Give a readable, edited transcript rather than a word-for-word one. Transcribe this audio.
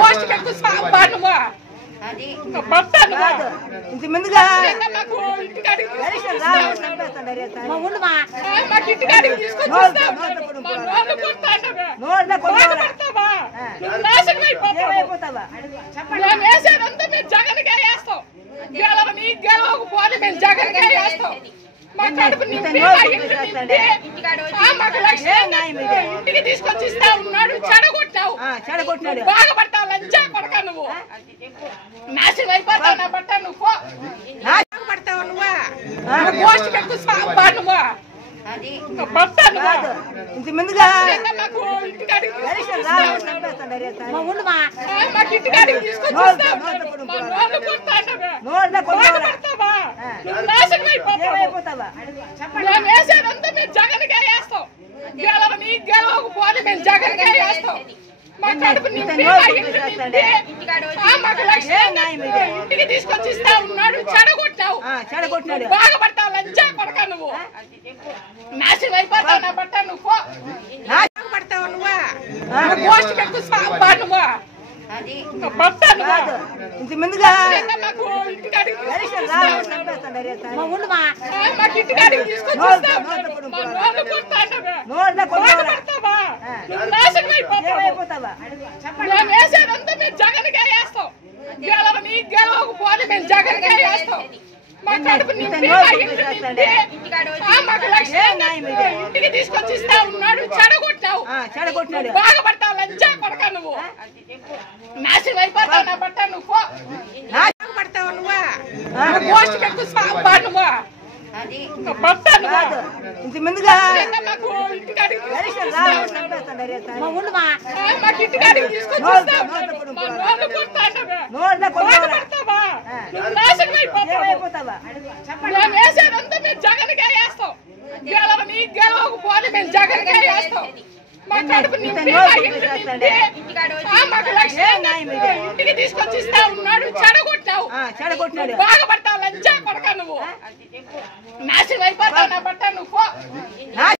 post పెట్టు నువ్వు ఇంత ముందుగా జగన్కే వేస్తాం గెలవని గెలవకపోతే మేము జగన్కే వేస్తాం ఇంటికి తీసుకొచ్చి ఇస్తా ఉన్నాడు చెడగొట్టావు బాగుపడతావు లంచా కొడక నువ్వు నాశనం అయిపోతావు నా బట్ట నువ్వు పడతావు నువ్వు పోస్ట్ పెట్టు నువ్వు ఇంత ముందుగా జగన్కే వేస్తాం గెలవని గెలవకపోతే మేము జగన్కే వేస్తాం ఇంటికి తీసుకొచ్చి ఇస్తా ఉన్నాడు చెడగొట్టావు బాగుపడతావు లంచా కొడక నువ్వు నాశనం అయిపోతావు నా బట్ట నువ్వు పడతావు నువ్వు పోస్ట్ పెట్టు నువ్వు ఇంత ముందుగా జగన్కే వేస్తాం గెలవని గెలవకపోతే మేము జగన్కే వేస్తాం ఇంటికి తీసుకొచ్చి ఇస్తా ఉన్నాడు చెడగొట్టావు బాగుపడతావు లంచా కొడక నువ్వు నాశనం అయిపోతావు నా బట్ట నువ్వు పడతావు నువ్వు పోస్ట్ పెట్టు నువ్వు ఇంత ముందుగా జగన్కే వేస్తాం గెలవని గెలవకపోతే మేము జగన్కే వేస్తాం ఇంటికి తీసుకొచ్చి ఇస్తా ఉన్నాడు చెడగొట్టావు బాగుపడతావు లంచా కొడక నువ్వు నాశనం అయిపోతావు నా బట్ట నువ్వు